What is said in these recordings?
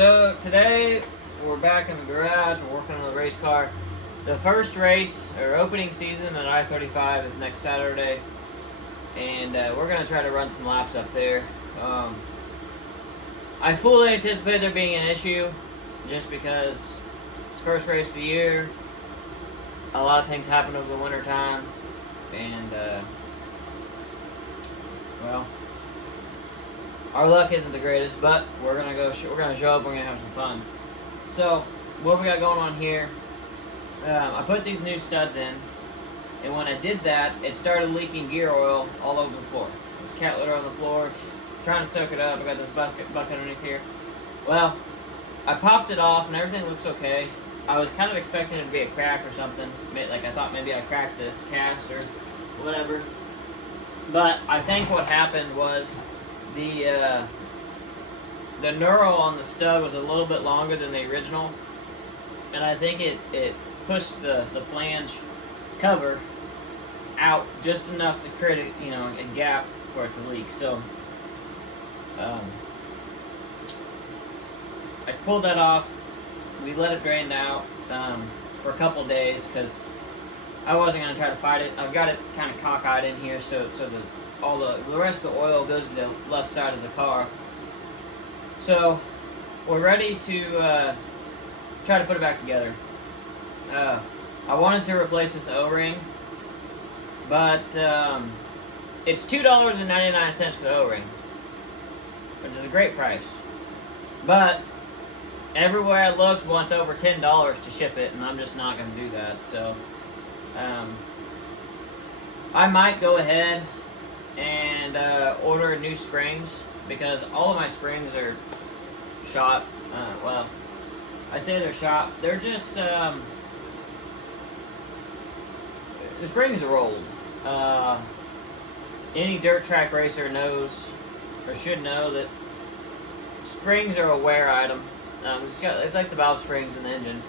So today we're back in the garage. We're working on the race car. The first race or opening season at I-35 is next Saturday, and we're gonna try to run some laps up there. I fully anticipate there being an issue, just because it's the first race of the year. A lot of things happen over the winter time, and well, our luck isn't the greatest, but we're gonna go. We're gonna show up. We're gonna have some fun. So, what we got going on here? I put these new studs in, and when I did that, it started leaking gear oil all over the floor. There's cat litter on the floor. Trying to soak it up. I got this bucket underneath here. Well, I popped it off, and everything looks okay. I was kind of expecting it to be a crack or something. Like I thought maybe I cracked this cast or whatever. But I think what happened was the knurl on the stud was a little bit longer than the original, and I think it pushed the flange cover out just enough to create a gap for it to leak. So I pulled that off. We let it drain out for a couple days because I wasn't going to try to fight it. I've got it kind of cockeyed in here so the rest of the oil goes to the left side of the car. So we're ready to try to put it back together. I wanted to replace this O-ring, but it's $2.99 for the O-ring, which is a great price. But everywhere I looked wants over $10 to ship it, and I'm just not going to do that. So I might go ahead and order new springs, because all of my springs are shot. Well, I say they're shot. They're just the springs are old. Any dirt track racer knows or should know that springs are a wear item. It's like the valve springs in the engine.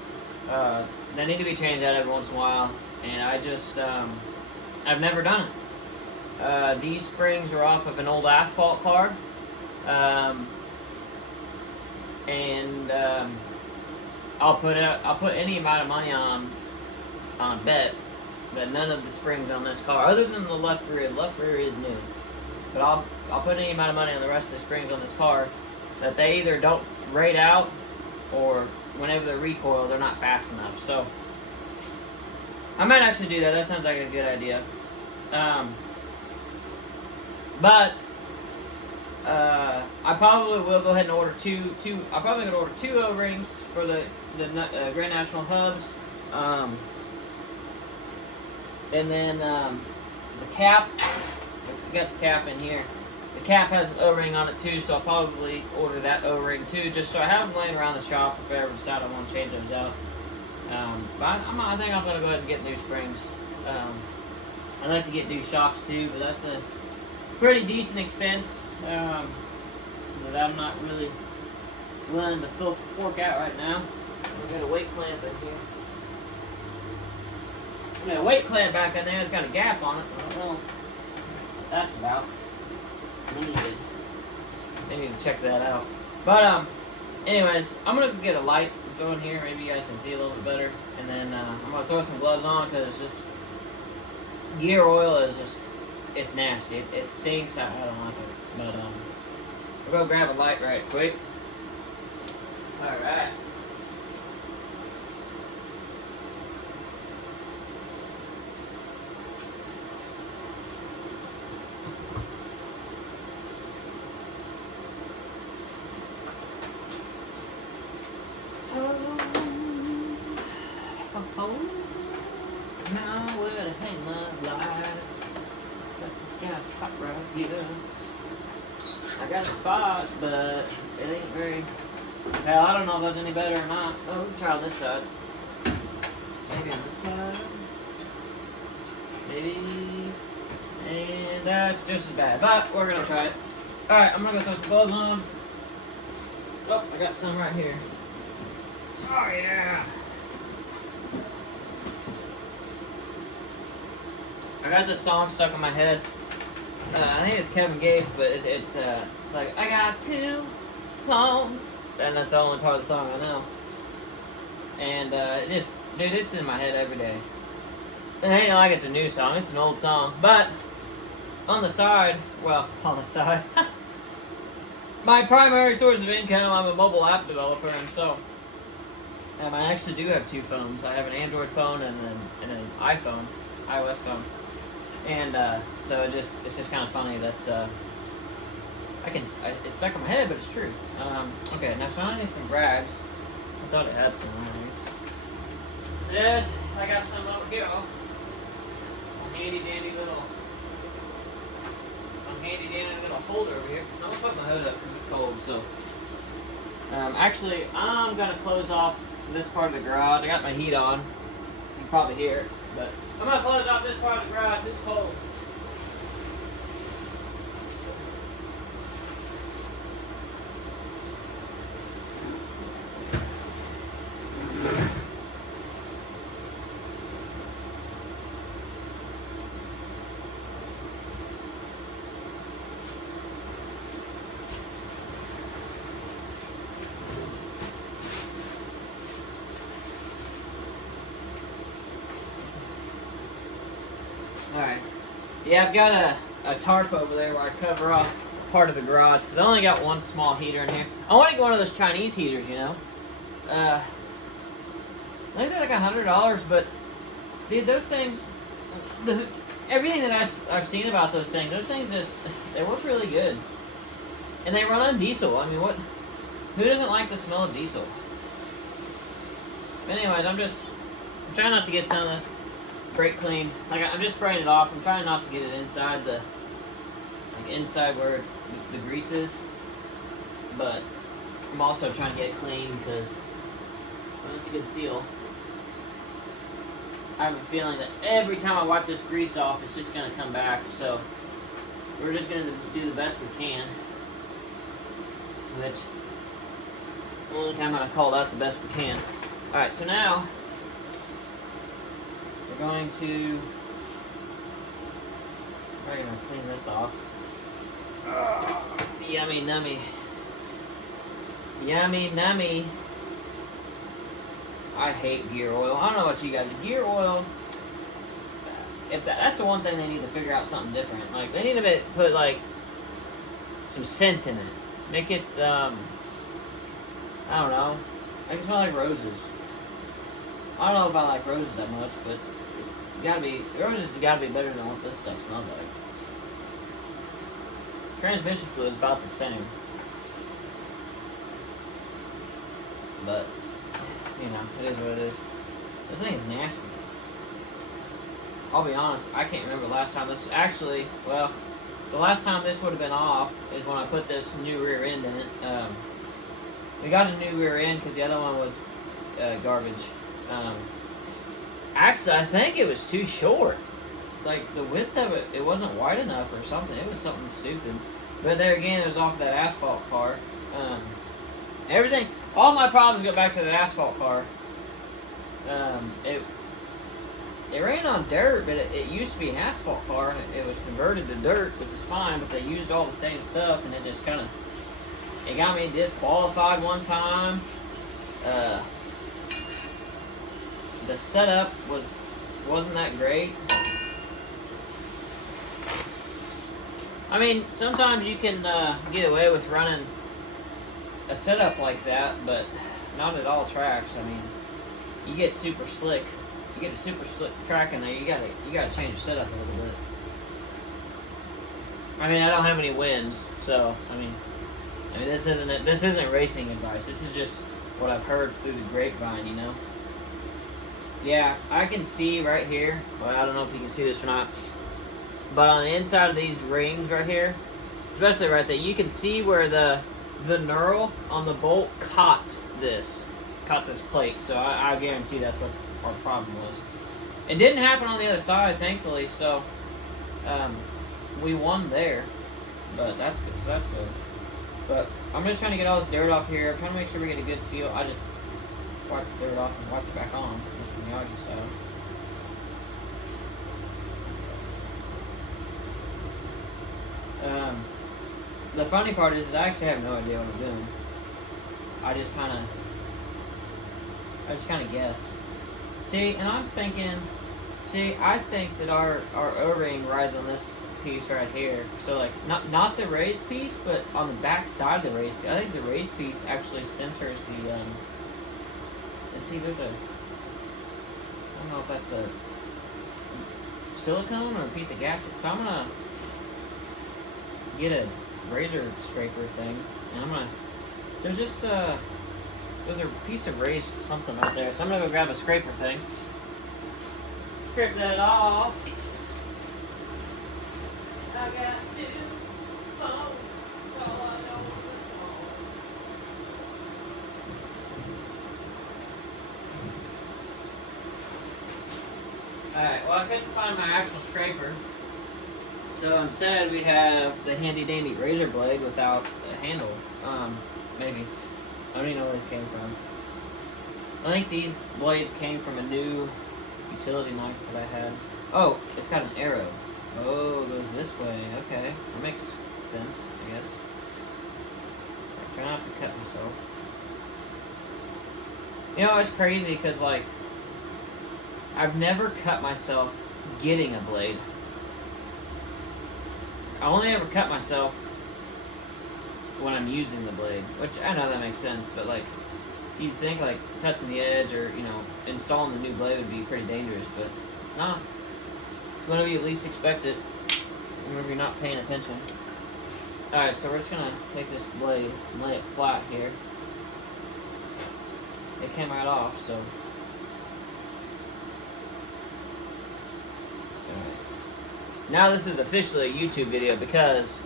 They need to be changed out every once in a while, and I just I've never done it. These springs are off of an old asphalt car, and I'll put any amount of money on a bet that none of the springs on this car, other than the left rear is new, but I'll put any amount of money on the rest of the springs on this car that they either don't rate out, or whenever they recoil, they're not fast enough. So I might actually do that. That sounds like a good idea. But I probably will go ahead and order two. I'm probably gonna order 2 O-rings for the Grand National hubs, and then the cap. We got the cap in here. The cap has an O-ring on it too, so I'll probably order that O-ring too, just so I have them laying around the shop if I ever decide I want to change those out. But I think I'm going to go ahead and get new springs. I'd like to get new shocks too, but that's a pretty decent expense that I'm not really willing to fork out right now. We've got a weight clamp in here. I got a weight clamp back in there. It's got a gap on it. I don't know what that's about. I need to check that out. But anyways, I'm gonna get a light and throw in here. Maybe you guys can see a little bit better. And then I'm gonna throw some gloves on, because it's just gear oil is just, it's nasty. It stinks. I don't like it. But we'll go grab a light right quick. All right. Now where to hang my light? Looks like we got a spot right here. I got a spot, but it ain't very. Hell, I don't know if that's any better or not. Oh, we can try on this side. Maybe on this side. Maybe. And that's just as bad, but we're gonna try it. Alright, I'm gonna go throw some gloves on. Oh, I got some right here. Oh yeah! I got this song stuck in my head. I think it's Kevin Gates, but it's like, I got 2 phones, and that's the only part of the song I know. And it just, dude, it's in my head every day. And it ain't like it's a new song, it's an old song. But on the side, my primary source of income, I'm a mobile app developer, and so I actually do have two phones. I have an Android phone and an iPhone, iOS phone. And so it's just kind of funny that it's stuck in my head, but it's true. Okay, now so I need some rags. I thought it had some on here. Yes, I got some over here. Handy dandy little holder over here. I'm gonna put my hood up because it's cold. So actually, I'm gonna close off this part of the garage. I got my heat on. You can probably hear it, but I'm gonna close off this part of the garage. It's cold. Alright. Yeah, I've got a tarp over there where I cover off part of the garage because I only got one small heater in here. I want to get one of those Chinese heaters, you know. I think they're like $100, but dude, those things, everything that I've seen about those things just, they work really good. And they run on diesel. I mean, who doesn't like the smell of diesel? Anyways, I'm trying not to get some of this brake clean. Like, I'm just spraying it off. I'm trying not to get it inside inside where the grease is. But I'm also trying to get it clean because it's a good seal. I have a feeling that every time I wipe this grease off, it's just going to come back. So we're just going to do the best we can. Which, the only time I call that the best we can. Alright, so now we're going to clean this off. Yummy nummy. Yummy nummy. I hate gear oil. I don't know what you got. The gear oil, that's the one thing they need to figure out something different. Like, they need to put like some scent in it. Make it I don't know. Make it smell like roses. I don't know if I like roses that much, but roses gotta be better than what this stuff smells like. Transmission fluid is about the same. But, you know, it is what it is. This thing is nasty. I'll be honest, I can't remember the last time the last time this would have been off is when I put this new rear end in it. We got a new rear end because the other one was garbage. Actually, I think it was too short. Like, the width of it, it wasn't wide enough or something. It was something stupid. But there again, it was off that asphalt car. All my problems go back to the asphalt car. It ran on dirt, but it used to be an asphalt car, and it was converted to dirt, which is fine, but they used all the same stuff, and it just kind of, it got me disqualified one time. The setup wasn't that great. I mean, sometimes you can get away with running a setup like that, but not at all tracks. I mean, you get super slick. You get a super slick track in there. You gotta change your setup a little bit. I mean, I don't have any wins, so I mean, this isn't racing advice. This is just what I've heard through the grapevine, you know. Yeah, I can see right here. Well, I don't know if you can see this or not, but on the inside of these rings right here, especially right there, you can see where the knurl on the bolt caught this plate. So I guarantee that's what our problem was. It didn't happen on the other side, thankfully. So we won there, but that's good. So that's good. But I'm just trying to get all this dirt off here. I'm trying to make sure we get a good seal. I just wipe the dirt off and wipe it back on, just Miyagi style. The funny part is I actually have no idea what I'm doing. I just kind of guess. See, and I'm thinking, I think that our O-ring rides on this piece right here. So like, not the raised piece, but on the back side of the raised piece. I think the raised piece actually centers the, and see, there's a, I don't know if that's a silicone or a piece of gasket. So I'm gonna get a razor scraper thing, and I'm gonna, there's just there's a piece of raised something right there. So I'm gonna go grab a scraper thing, scrape that off. I got to follow all I know Alright, well I couldn't find my actual scraper. So instead we have the handy dandy razor blade without a handle. Maybe. I don't even know where this came from. I think these blades came from a new utility knife that I had. Oh, it's got an arrow. Oh, it goes this way. Okay, that makes sense, I guess. I try not to cut myself. You know, it's crazy because, like, I've never cut myself getting a blade. I only ever cut myself when I'm using the blade, which I know that makes sense, but like, you'd think like touching the edge or, you know, installing the new blade would be pretty dangerous, but it's not. It's whenever you least expect it, whenever you're not paying attention. Alright, so we're just gonna take this blade and lay it flat here. It came right off, so. Alright. Now this is officially a YouTube video because,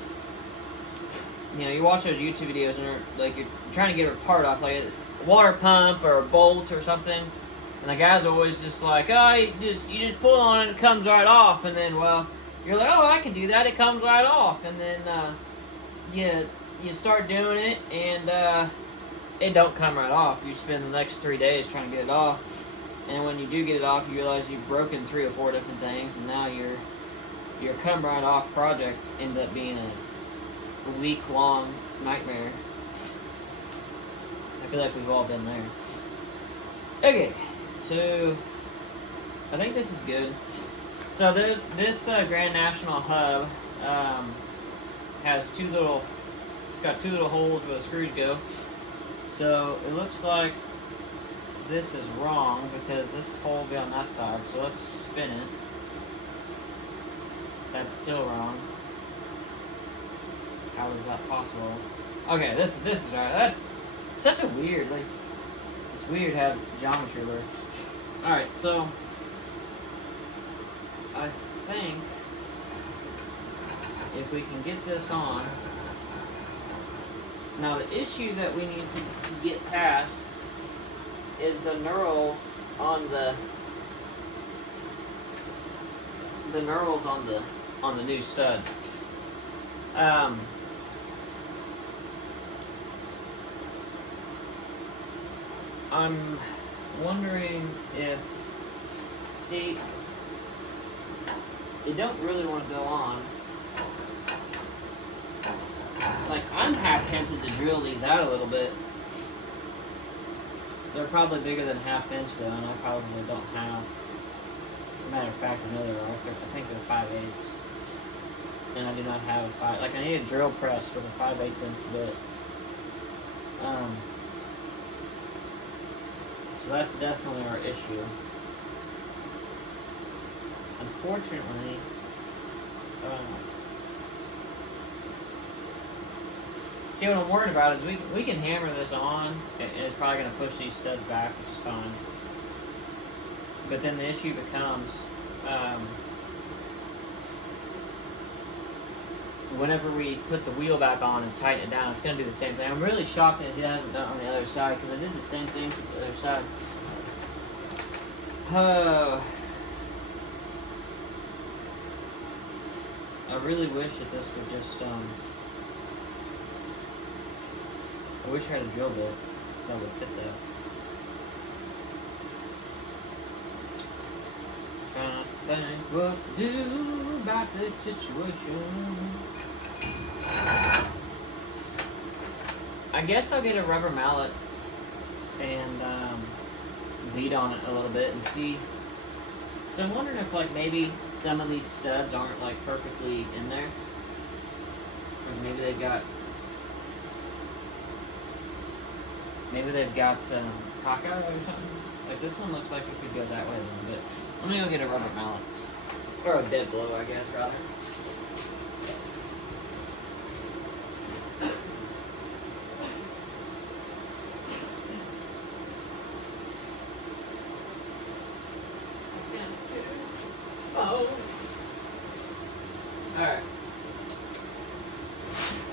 you know, you watch those YouTube videos and like you're trying to get a part off, like a water pump or a bolt or something, and the guy's always just like, oh, you just pull on it and it comes right off, and then, well, you're like, oh, I can do that, it comes right off, and then you start doing it, and it don't come right off. You spend the next 3 days trying to get it off, and when you do get it off, you realize you've broken 3 or 4 different things, and now your come right off project ended up being a week-long nightmare. I feel like we've all been there. Okay, so I think this is good. So this Grand National hub has it's got 2 little holes where the screws go. So it looks like this is wrong because this hole will be on that side. So let's spin it. That's still wrong. How is that possible? Okay, this is right. That's such a weird, like, it's weird how geometry works. Alright, so I think if we can get this on. Now the issue that we need to get past is the knurls on the new studs. I'm wondering if, see, they don't really want to go on. Like, I'm half tempted to drill these out a little bit. They're probably bigger than ½ inch though, and I probably don't have. As a matter of fact, I know they are. I think they're 5/8. And I do not have a 5. Like, I need a drill press with a 5/8 inch bit. So that's definitely our issue. Unfortunately, see, what I'm worried about is we can hammer this on, and it's probably going to push these studs back, which is fine. But then the issue becomes, whenever we put the wheel back on and tighten it down, it's going to do the same thing. I'm really shocked that it hasn't done it on the other side, because I did the same thing to the other side. I really wish that this would just, I wish I had a drill bit that would fit that. Trying to think what to do about this situation. I guess I'll get a rubber mallet and beat on it a little bit and see. So I'm wondering if like maybe some of these studs aren't like perfectly in there, or maybe they've got cockeyed or something. Like this one looks like it could go that way a little bit. I'm gonna go get a rubber mallet. Or a dead blow, I guess, rather. Oh. Alright.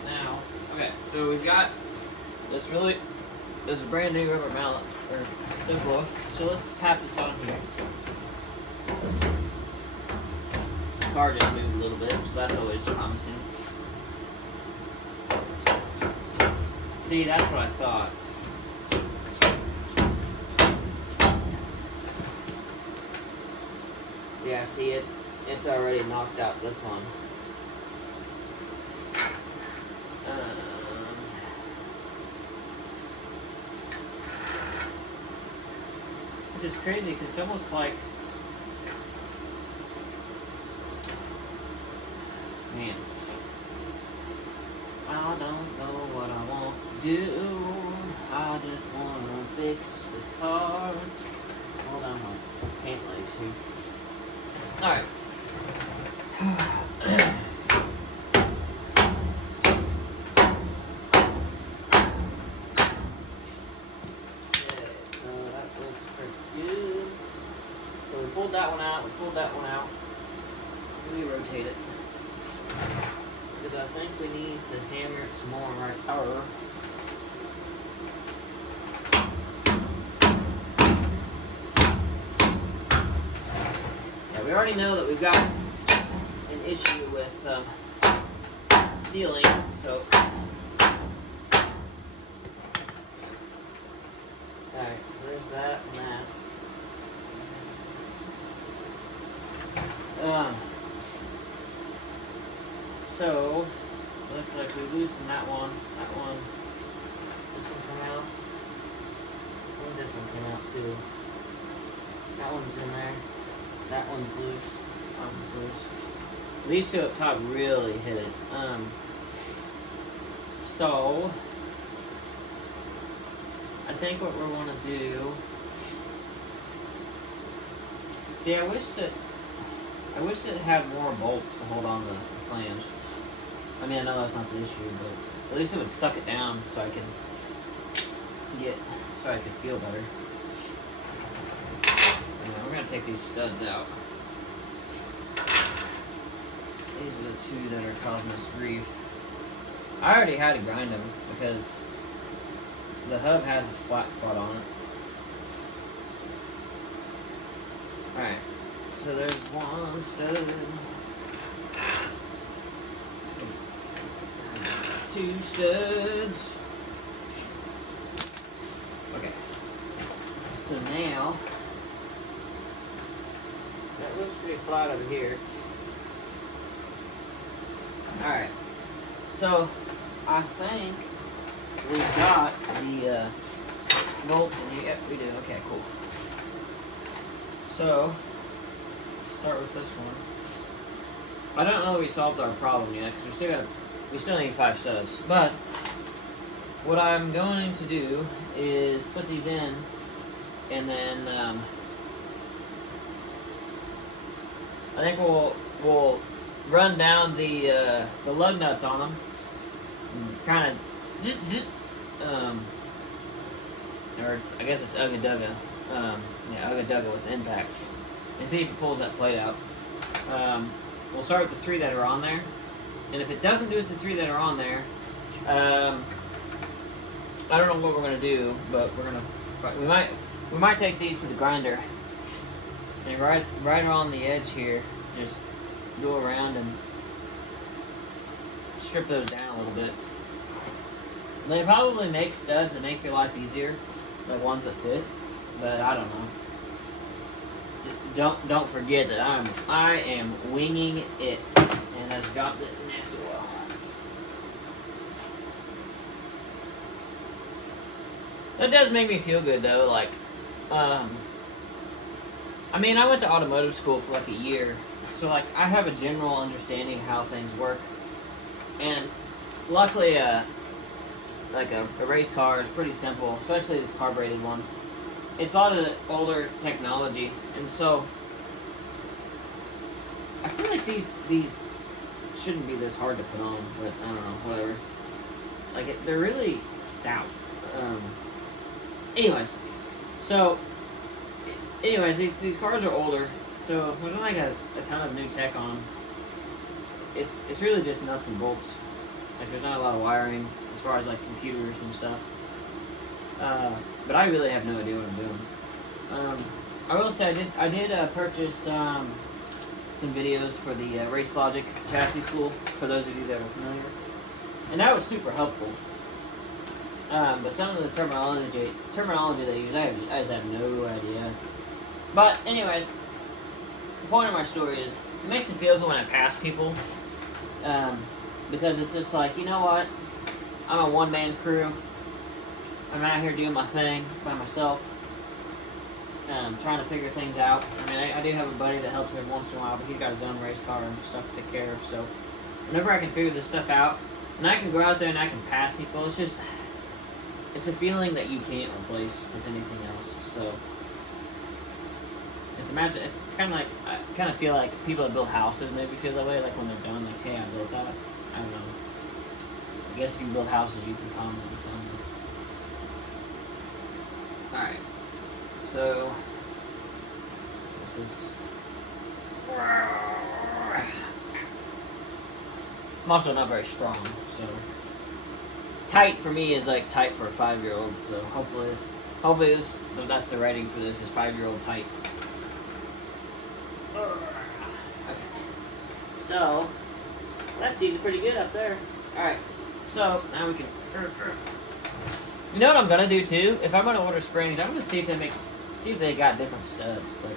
Now, okay, so we've got this is a brand new rubber mallet, or dead blow. So let's tap this on here. Car just moved a little bit, so that's always promising. See, that's what I thought. Yeah, see it? It's already knocked out this one. Which is crazy, because it's almost like, man, I don't know what I want to do. I just want to fix this car. Hold on, my pant legs here. Alright. So that looks pretty good. So we pulled that one out, we pulled that one out. We rotate it. Because I think we need to hammer it some more right there. Yeah, we already know that we've got an issue with sealing, so. Alright, so there's that and that. So, looks like we loosened that one. That one. This one came out. I think this one came out too. That one's in there. That one's loose. That one's loose. These two up top really hit it. So, I think what we're going to do. See, I wish it had more bolts to hold on the flange. I mean, I know that's not the issue, but at least it would suck it down so I could feel better. Yeah, we're gonna take these studs out. These are the two that are causing us grief. I already had to grind them because the hub has this flat spot on it. Alright, so there's one stud. Two studs. Okay. So now, that looks pretty flat over here. Alright. So, I think we've got the bolts in here. Yep, we do. Okay, cool. So, start with this one. I don't know if we solved our problem yet, because we still need 5 studs. But what I'm going to do is put these in, and then I think we'll run down the lug nuts on them, kind of or I guess it's Ugga Dugga. Yeah, Ugga Dugga with impact, and see if it pulls that plate out. We'll start with the 3 that are on there. And if it doesn't do with the 3 that are on there, I don't know what we're gonna do, but we might take these to the grinder and right on the edge here, just go around and strip those down a little bit. They probably make studs that make your life easier, like ones that fit, but I don't know. Don't forget that I am winging it, and I've dropped it nasty well. That does make me feel good though. Like, I mean, I went to automotive school for like a year, so like I have a general understanding of how things work. And luckily, like a race car is pretty simple, especially these carbureted ones. It's a lot of older technology, and so I feel like these shouldn't be this hard to put on, but I don't know, whatever. Like they're really stout. Anyways, so these cars are older, so there's not like a ton of new tech on them. It's really just nuts and bolts. Like there's not a lot of wiring as far as like computers and stuff. But I really have no idea what I'm doing. I will say I did purchase some videos for the Race Logic Chassis School, for those of you that are familiar, and that was super helpful. But some of the terminology they use, I just have no idea. But anyways, the point of my story is it makes me feel good when I pass people, because it's just like, you know what, I'm a one-man crew. I'm out here doing my thing by myself, trying to figure things out. I mean, I do have a buddy that helps every once in a while, but he's got his own race car and stuff to take care of. So whenever I can figure this stuff out, and I can go out there and I can pass people, it's a feeling that you can't replace with anything else. So it's kind of like, I kind of feel like people that build houses maybe feel that way, like when they're done, like, hey, I built that. I don't know. I guess if you build houses, you can comment and tell me. Alright, so this is, I'm also not very strong, so tight for me is like tight for a 5-year-old, so hopefully that's the rating for this, is 5-year-old tight. Okay, so that seemed pretty good up there. Alright, so now we can, you know what I'm gonna do too? If I'm gonna order springs, I'm gonna see if they got different studs. Like,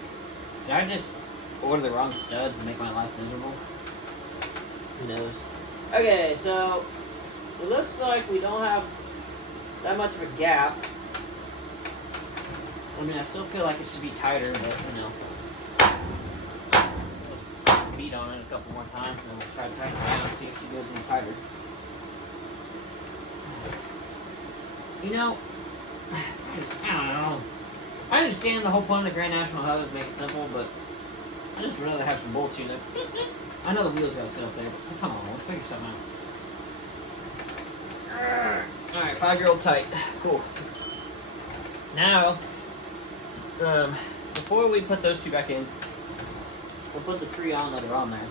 did I just order the wrong studs to make my life miserable? Who knows? Okay, so it looks like we don't have that much of a gap. I mean, I still feel like it should be tighter, but you know, we'll beat on it a couple more times, and then we'll try to tighten it down, see if she goes any tighter. You know, I don't know. I understand the whole point of the Grand National hub is make it simple, but I just would rather have some bolts here. I know the wheels gotta sit up there, but so come on, let's figure something out. Alright, 5-year-old tight. Cool. Now, before we put those two back in, we'll put the 3 on that are on there.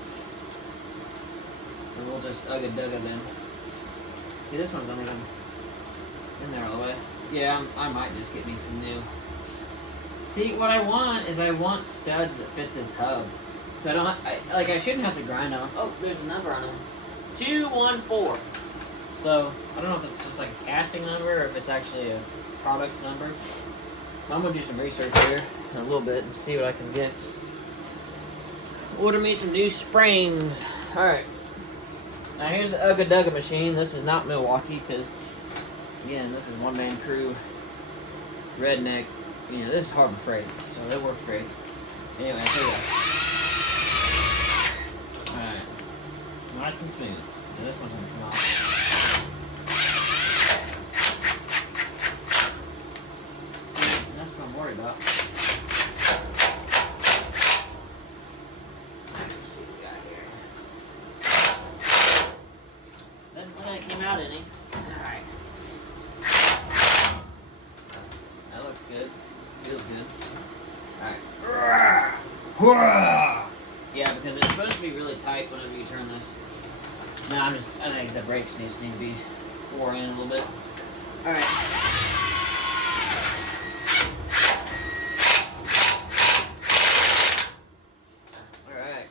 And we'll just ugga-dugga them. See, this one's not even in there all the way. Yeah, I might just get me some new. See, what I want is studs that fit this hub. So I shouldn't have to grind them. Oh, there's a number on them. 214. So, I don't know if it's just like a casting number or if it's actually a product number. I'm going to do some research here in a little bit and see what I can get. Order me some new springs. Alright. Now here's the Ugga Dugga machine. This is not Milwaukee because, again, this is one-man crew. Redneck. You know, this is Harbor Freight, so that works great. Anyway, here we go. Alright. Nice and smooth. Now this one's going to come off. See, that's what I'm worried about. Let's see what we got here. Doesn't look like it came out any. Alright. That looks good. Feels good. Alright. Yeah, because it's supposed to be really tight whenever you turn this. No, I think the brakes need to be wore in a little bit. Alright. Alright.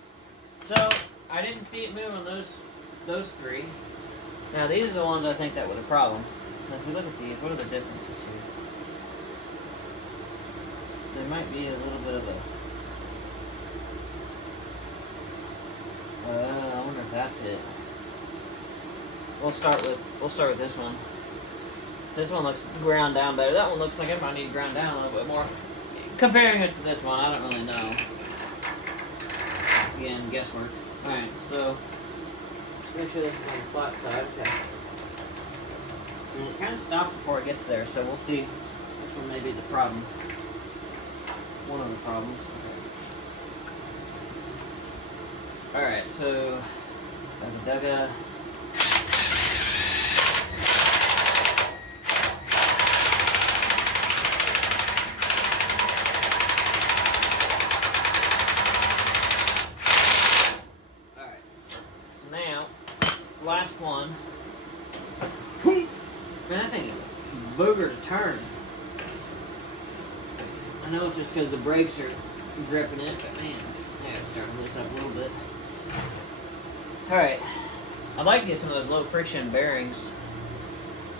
So, I didn't see it move on those 3. Now, these are the ones I think that were the problem. Now, if we look at these, what are the differences here? There might be a little bit of a... I wonder if that's it. We'll start with this one. This one looks ground down better. That one looks like it might need ground down a little bit more. Comparing it to this one, I don't really know. Again, guesswork. Alright, so let's make sure this is on the flat side. Okay. And it kind of stopped before it gets there, so we'll see which one may be the problem. One of the problems. Okay. Alright, so Dugga. Last one. Man, that thing is a booger to turn. I know it's just because the brakes are gripping it, but man, I gotta start this up a little bit. Alright. I'd like to get some of those low friction bearings.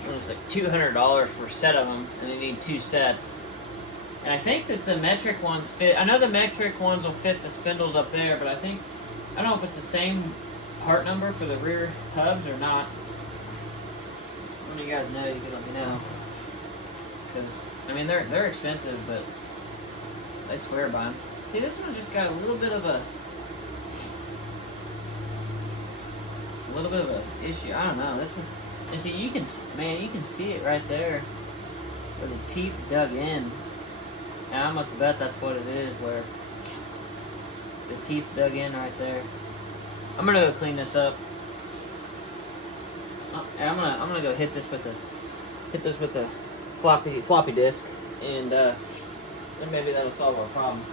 It's like $200 for a set of them, and you need 2 sets. And I think that the metric ones fit. I know the metric ones will fit the spindles up there, but I don't know if it's the same part number for the rear hubs or not. When you guys know, you can let me know. Because, I mean, they're expensive, but they swear by them. See, this one's just got a little bit of a issue. I don't know. This is, you see, you can see it right there where the teeth dug in. And I must bet that's what it is, where the teeth dug in right there. I'm gonna go clean this up. I'm gonna go hit this with the floppy disk, and then maybe that'll solve our problem.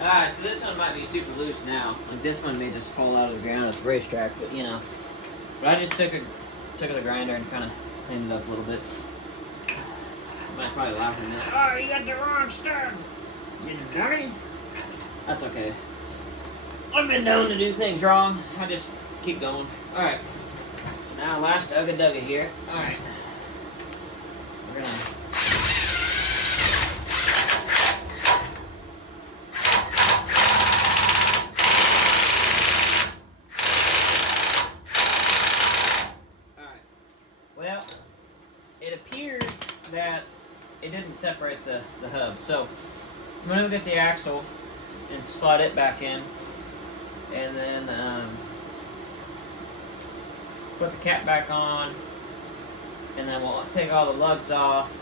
Alright, so this one might be super loose now. Like this one may just fall out of the ground at the racetrack, but you know. But I just took the grinder and kind of cleaned it up a little bit. Might probably laugh at me like, oh, you got the wrong studs, you dummy. That's okay. I've been known to do things wrong. I just keep going. Alright. Now last Ugga Dugga here. Alright. We're gonna that it didn't separate the hub. So I'm going to get the axle and slide it back in, and then put the cap back on, and then we'll take all the lugs off,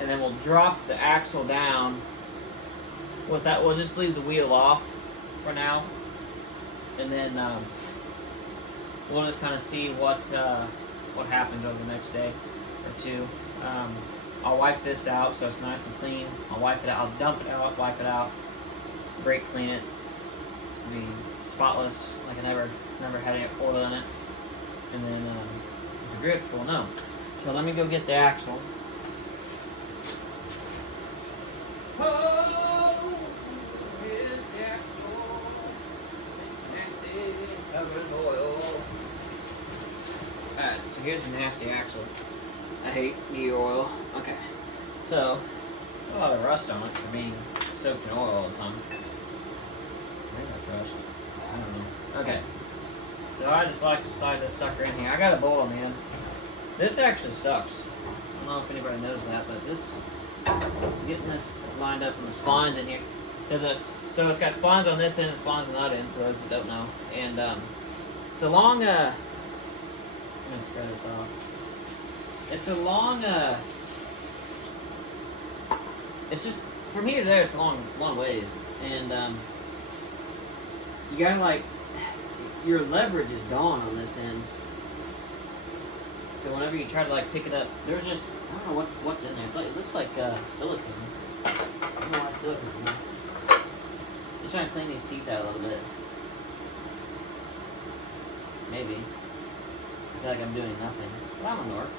and then we'll drop the axle down. With that, we'll just leave the wheel off for now, and then we'll just kind of see what happens over the next day or two. I'll wipe this out so it's nice and clean. I'll wipe it out. I'll dump it out, wipe it out, brake clean it, be spotless, like I never had any oil in it. And then the grips, well, no. So let me go get the axle. Oh, here's the axle. It's nasty, covered in oil. Alright, so here's the nasty axle. I hate gear oil. Okay. So, a lot of rust on it for being soaked in oil all the time. Where's that rust? I don't know. Okay. So I just like to slide this sucker in here. I got a bolt on the end. This actually sucks. I don't know if anybody knows that, but this, getting this lined up in the splines in here. So it's got splines on this end and splines on that end, for those that don't know. And it's a long, I'm going to spread this off. It's a long, it's just, from here to there, it's a long ways. And you gotta like, your leverage is gone on this end. So whenever you try to like pick it up, there's just, I don't know what's in there. It's like, it looks like silicone. I don't know why it's silicone in there. Just trying to clean these teeth out a little bit. Maybe. I feel like I'm doing nothing. But I'm a narc.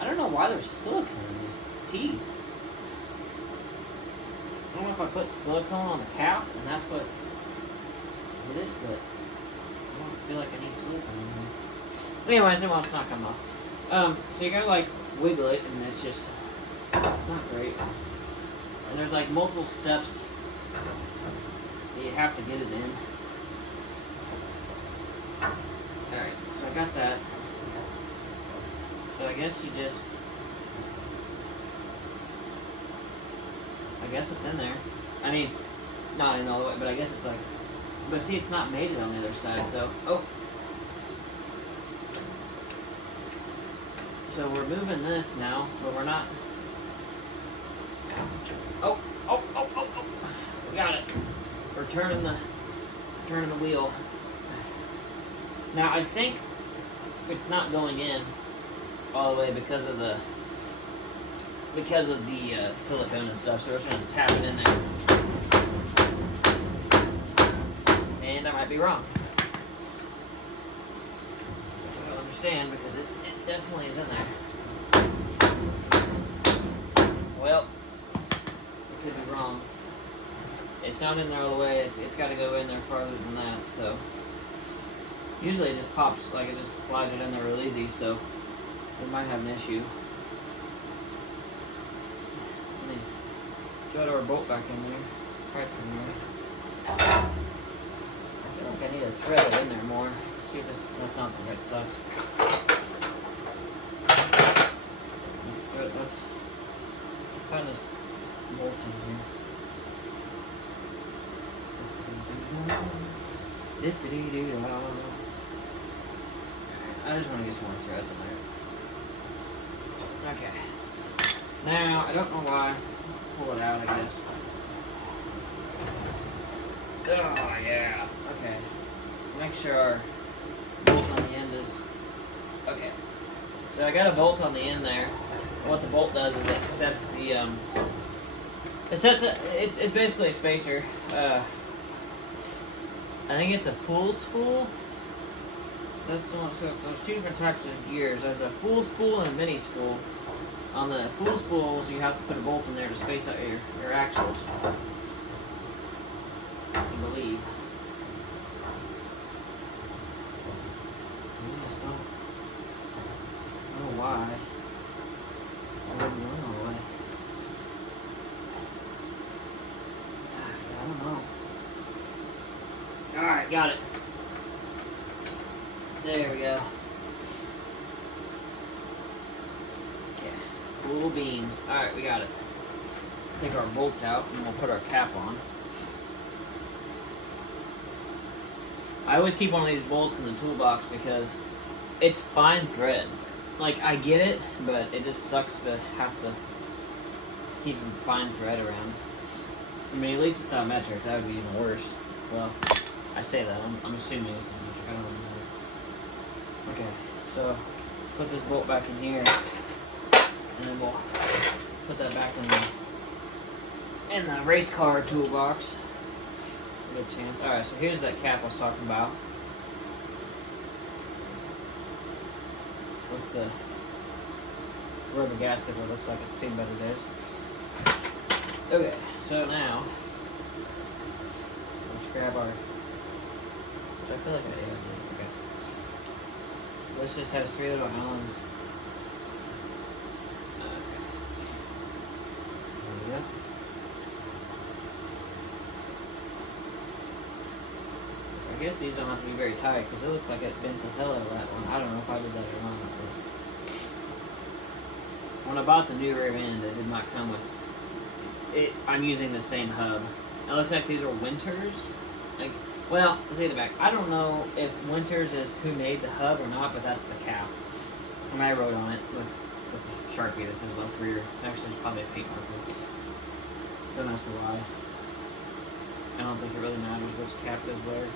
I don't know why there's silicone in these teeth. I don't know if I put silicone on the cap and that's what did it, but I don't feel like I need silicone in here. Anyways, it's not coming off. So you gotta like wiggle it and it's just, it's not great. And there's like multiple steps that you have to get it in. Alright, so I got that. So I guess you just, I guess it's in there. I mean, not in all the way, but I guess it's like, but see, it's not mated on the other side, so, oh. So we're moving this now, but we're not, oh, we got it. We're turning the wheel. Now I think it's not going in all the way because of the silicone and stuff, so we're just gonna tap it in there. And I might be wrong. That's what I understand because it definitely is in there. Well, I could be wrong. It's not in there all the way, it's gotta go in there farther than that, so. Usually it just pops, like it just slides it in there real easy, so we might have an issue. Let me throw our bolt back in there. Right in there. I feel like I need to thread it in there more. See if that's not the right size. Let's find this bolt in here. I just want to get some more threads in there. Okay. Now, I don't know why. Let's pull it out, I guess. Oh, yeah. Okay. Make sure our bolt on the end is... Okay. So I got a bolt on the end there. What the bolt does is it sets the, it's basically a spacer. I think it's a full spool. There's two different types of gears. There's a full spool and a mini spool. On the full spools, you have to put a bolt in there to space out your axles. I believe. I just don't know why. I wouldn't know why. I don't know. Alright, got it. There we go. Okay, cool beans. Alright, we got it. Take our bolts out and we'll put our cap on. I always keep one of these bolts in the toolbox because it's fine thread. Like, I get it, but it just sucks to have to keep fine thread around. I mean, at least it's not metric. That would be even worse. Well, I say that. I'm assuming it's not metric. I don't know. Okay, so put this bolt back in here, and then we'll put that back in the race car toolbox. Good chance. All right, so here's that cap I was talking about with the rubber gasket. What looks like it's seen better days. Okay, so now let's grab our. Which I feel like I did. Okay. So this just has 3 little Allens. Okay. There we go. I guess these don't have to be very tight because it looks like it bent the hell out of that one. I don't know if I did that or not. But when I bought the new rear end, it did not come with it. I'm using the same hub. It looks like these are Winters. Like, well, I'll take it back. I don't know if Winters is who made the hub or not, but that's the cap. And I wrote on it with a Sharpie that says left rear. Actually, it's probably a paint marker. Don't ask me why. I don't think it really matters which cap goes where.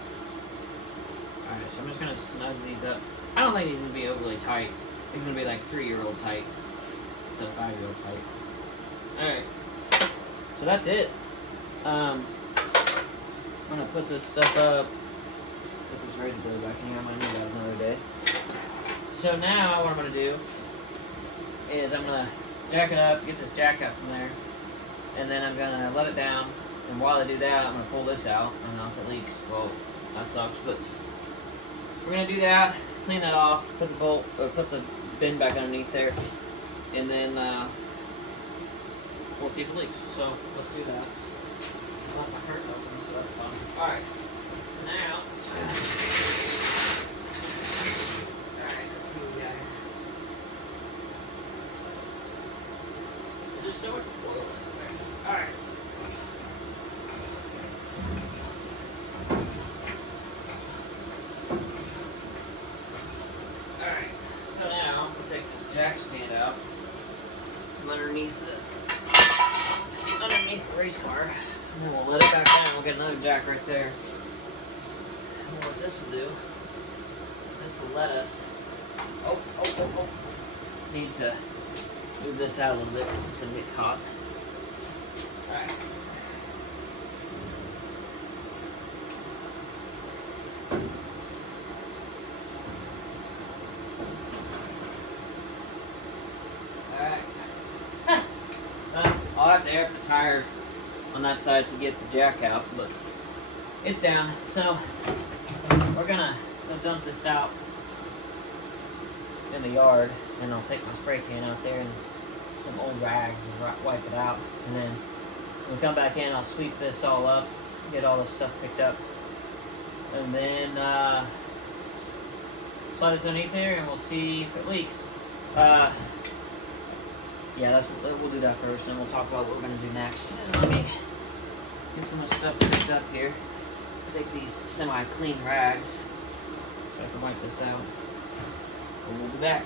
Alright, so I'm just going to snug these up. I don't think these are going to be overly tight. These are going to be like 3-year-old tight instead of 5-year-old tight. Alright, so that's it. I'm going to put this stuff up. Put this razor blade back in here. I'm going to need that another day. So now what I'm going to do is I'm going to jack it up, get this jack up from there, and then I'm going to let it down. And while I do that, I'm going to pull this out. I don't know if it leaks. Well, that sucks, but we're going to do that, clean that off, put the bolt, or put the bin back underneath there, and then we'll see if it leaks. So let's do that. I left my curtain open, so that's fun. Alright, now, let's see what we got here. There's just so much oil in there. Alright. Jack stand out from underneath the race car, and then we'll let it back down. We'll get another jack right there. And what this will do, this will let us. Need to move this out a little bit because it's going to get caught. All right. I'll have to air up the tire on that side to get the jack out, but it's down. So we're gonna dump this out in the yard, and I'll take my spray can out there and some old rags and wipe it out. And then when we come back in, I'll sweep this all up, get all this stuff picked up, and then slide this underneath there, and we'll see if it leaks. Yeah, we'll do that first, and we'll talk about what we're going to do next. Let me get some of the stuff picked up here. Take these semi-clean rags so I can wipe this out. We'll be back.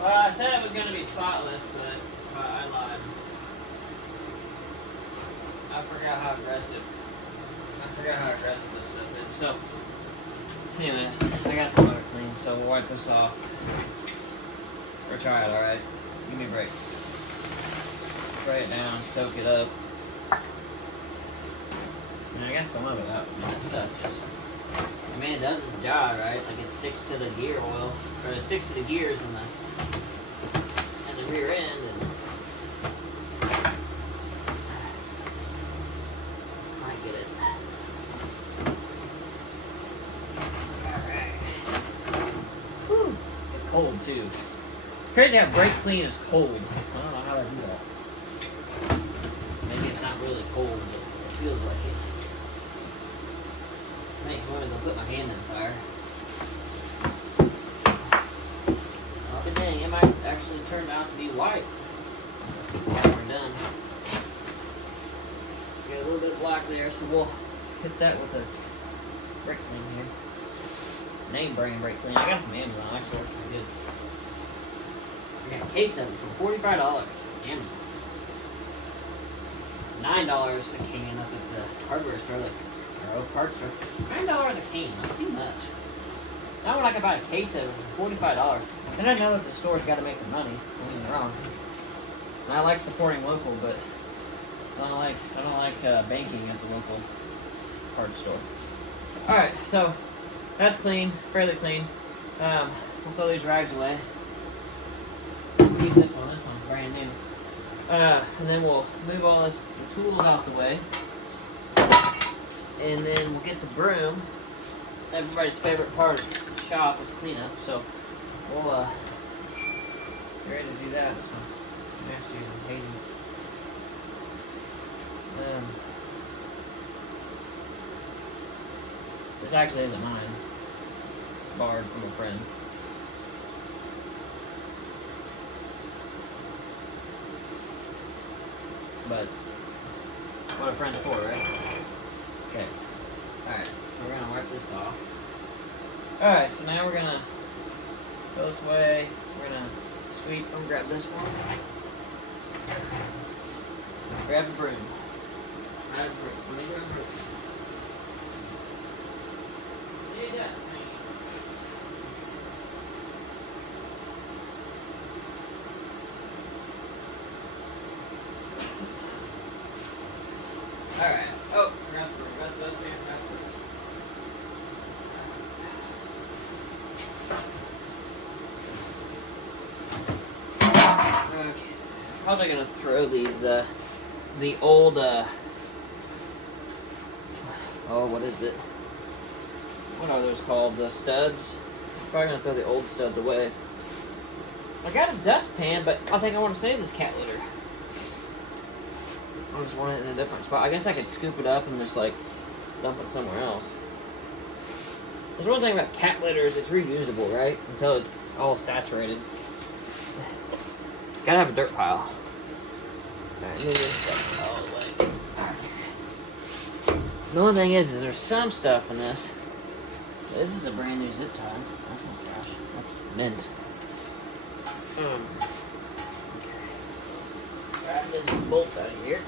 I said it was going to be spotless, but I lied. I forgot how aggressive this stuff is. So, anyways, I got some butter clean, so we'll wipe this off. Or try it, alright? Give me a break. Spray it down, soak it up. And I got some of it out. I mean, this stuff just... I mean, it does its job, right? Like, it sticks to the gear oil. Or it sticks to the gears and the rear end, and might get it. Alright. Whew. It's cold too. It's crazy how brake clean is cold. I don't know how I do that. Maybe it's not really cold, but it feels like it. Makes me want to go put my hand in the fire. But dang, it might actually turn out to be white when we're done. Got a little bit of black there, so we'll hit that with a brake clean here. Name brand brake clean. I got it from Amazon, actually works pretty good. We got a case of it for $45. Amazon. It's $9 a can up at the hardware store, like, or parts store. $9 a can. That's too much. Now when I can buy a case of it for $45, and I know that the store's got to make their money. Don't get me wrong. And I like supporting local, but I don't like banking at the local parts store. All right, so that's clean, fairly clean. We'll throw these rags away. Keep this one's brand new. And then we'll move all the tools out the way. And then we'll get the broom. Everybody's favorite part of the shop is cleanup, so we'll get ready to do that. This one's Masters and Hades. This actually isn't mine. Borrowed from a friend. But what a friend's for, right? Okay. Alright, so we're gonna wipe this off. Alright, so now we're gonna go this way. We're gonna sweep. I'm gonna grab this one. Grab the broom. Grab the broom. Grab the broom. Yeah. Alright. Oh, grab the broom. Grab the broom. Okay. Probably gonna throw these, the old, oh, what is it? What are those called? The studs? I'm probably gonna throw the old studs away. I got a dustpan, but I think I want to save this cat litter. I just want it in a different spot. I guess I could scoop it up and just, like, dump it somewhere else. There's one thing about cat litter is it's reusable, right? Until it's all saturated. Gotta have a dirt pile. Alright, move this stuff all the way. Okay. The only thing is there's some stuff in this. This is a brand new zip tie. That's not trash. That's mint. Okay. Grab these bolts out of here.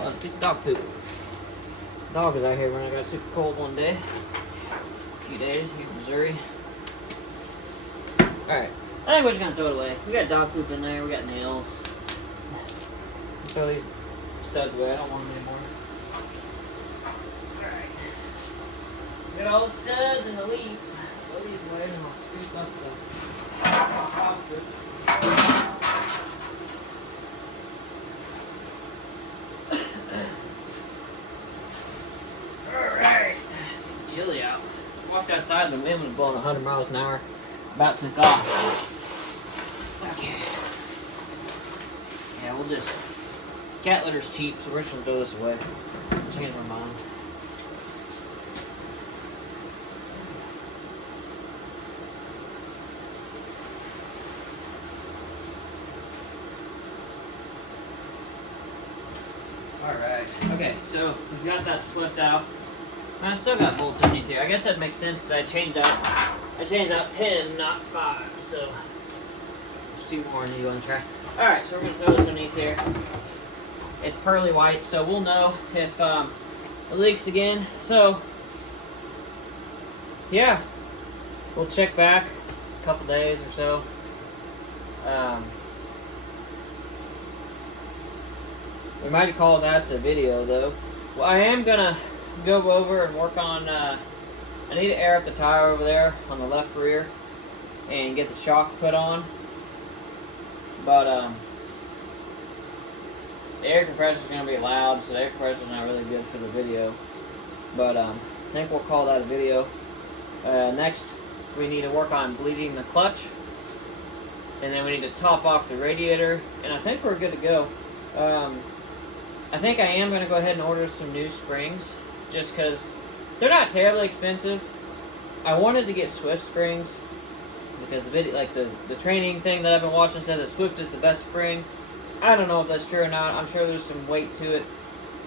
Oh, it's dog poop. The dog was out here when I got super cold one day. A few days here in Missouri. Alright. I think we're just gonna throw it away. We got dog poop in there, we got nails. Throw these studs away, I don't want them anymore. Alright. We got all the studs and the leaf. Throw these away and I'll scoop up the dog poop. Alright. It's getting chilly out. I walked outside and the wind was blowing 100 miles an hour. About to off. Okay. Yeah, we'll just. Cat litter's cheap, so we're just gonna throw this away. Change my mind. Alright. Okay, so we've got that slipped out. I still got bolts underneath here. I guess that makes sense because I changed out 10, not 5, so there's 2 more new on the track. Alright, so we're going to throw this underneath here. It's pearly white, so we'll know if it leaks again. So, yeah, we'll check back a couple days or so. We might call that a video, though. Well, I am going to go over and work on, I need to air up the tire over there on the left rear and get the shock put on. But, the air compressor is going to be loud, so the air compressor is not really good for the video. But, I think we'll call that a video. Next, we need to work on bleeding the clutch. And then we need to top off the radiator. And I think we're good to go. I think I am going to go ahead and order some new springs. Just because they're not terribly expensive. I wanted to get Swift springs because the video, like the training thing that I've been watching said that Swift is the best spring. I don't know if that's true or not. I'm sure there's some weight to it,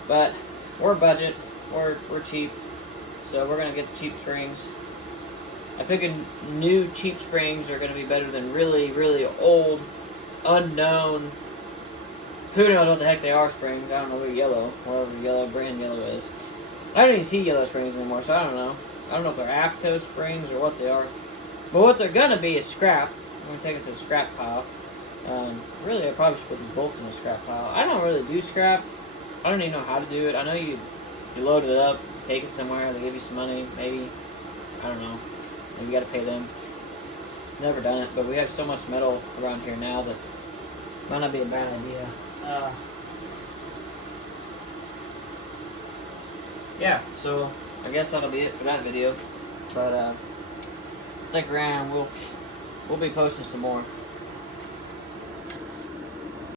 but we're budget, we're cheap, so we're gonna get the cheap springs. I figured new cheap springs are going to be better than really, really old, unknown, who knows what the heck they are springs. I don't know, they're yellow, whatever yellow brand yellow is. I don't even see yellow springs anymore, so I don't know. I don't know if they're AFCO springs or what they are. But what they're going to be is scrap. I'm going to take it to the scrap pile. Really, I probably should put these bolts in the scrap pile. I don't really do scrap. I don't even know how to do it. I know you load it up, take it somewhere, they give you some money, maybe. I don't know. Maybe you got to pay them. Never done it, but we have so much metal around here now that it might not be a bad idea. Yeah, so I guess that'll be it for that video. But stick around, we'll be posting some more.